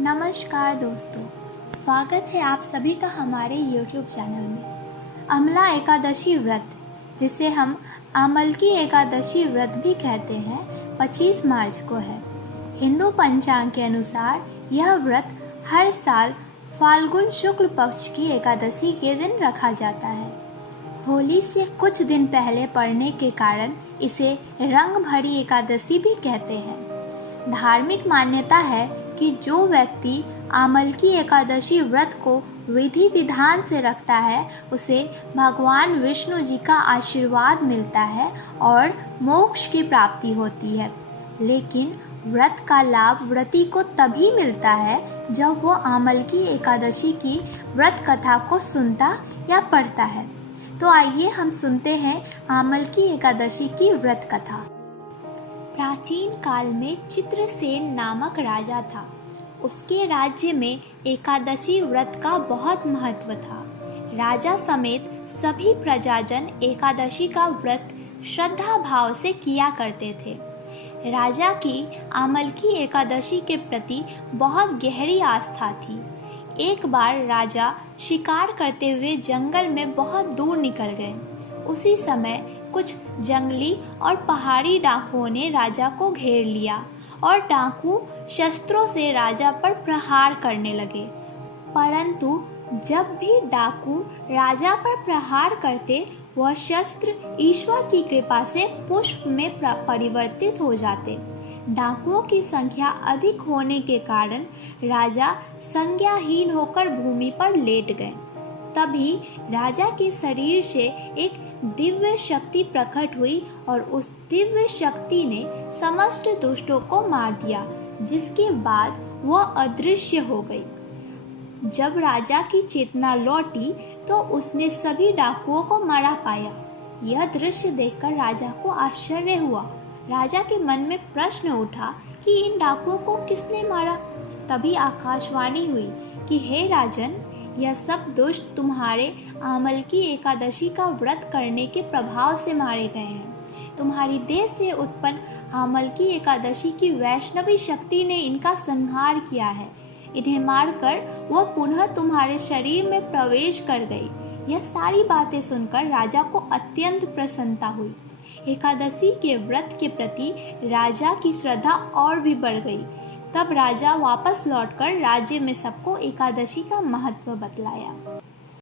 नमस्कार दोस्तों, स्वागत है आप सभी का हमारे YouTube चैनल में। अमला एकादशी व्रत, जिसे हम आमलकी एकादशी व्रत भी कहते हैं, 25 मार्च को है। हिंदू पंचांग के अनुसार यह व्रत हर साल फाल्गुन शुक्ल पक्ष की एकादशी के दिन रखा जाता है। होली से कुछ दिन पहले पड़ने के कारण इसे रंग भरी एकादशी भी कहते हैं। धार्मिक मान्यता है कि जो व्यक्ति आमलकी एकादशी व्रत को विधि विधान से रखता है उसे भगवान विष्णु जी का आशीर्वाद मिलता है और मोक्ष की प्राप्ति होती है। लेकिन व्रत का लाभ व्रती को तभी मिलता है जब वो आमलकी एकादशी की व्रत कथा को सुनता या पढ़ता है। तो आइए हम सुनते हैं आमलकी एकादशी की व्रत कथा। प्राचीन काल में चित्रसेन नामक राजा था। उसके राज्य में एकादशी व्रत का बहुत महत्व था। राजा समेत सभी प्रजाजन एकादशी का व्रत श्रद्धा भाव से किया करते थे। राजा की आमलकी एकादशी के प्रति बहुत गहरी आस्था थी। एक बार राजा शिकार करते हुए जंगल में बहुत दूर निकल गए। उसी समय कुछ जंगली और पहाड़ी डाकुओं ने राजा को घेर लिया और डाकू शस्त्रों से राजा पर प्रहार करने लगे। परंतु जब भी डाकू राजा पर प्रहार करते, वह शस्त्र ईश्वर की कृपा से पुष्प में परिवर्तित हो जाते। डाकुओं की संख्या अधिक होने के कारण राजा संज्ञाहीन होकर भूमि पर लेट गए। तभी राजा के शरीर से एक दिव्य शक्ति प्रकट हुई और उस दिव्य शक्ति ने समस्त दुष्टों को मार दिया, जिसके बाद वह अदृश्य हो गई। जब राजा की चेतना लौटी तो उसने सभी डाकुओं को मारा पाया। यह दृश्य देखकर राजा को आश्चर्य हुआ। राजा के मन में प्रश्न उठा कि इन डाकुओं को किसने मारा। तभी आकाशवाणी हुई कि हे राजन, यह सब दुष्ट तुम्हारे आमलकी एकादशी का व्रत करने के प्रभाव से मारे गए हैं। तुम्हारी देह से उत्पन्न आमलकी एकादशी की वैष्णवी शक्ति ने इनका संहार किया है। इन्हें मारकर वह पुनः तुम्हारे शरीर में प्रवेश कर गई। यह सारी बातें सुनकर राजा को अत्यंत प्रसन्नता हुई। एकादशी के व्रत के प्रति राजा की श्रद्धा और भी बढ़ गई। तब राजा वापस लौटकर राज्य में सबको एकादशी का महत्व बतलाया।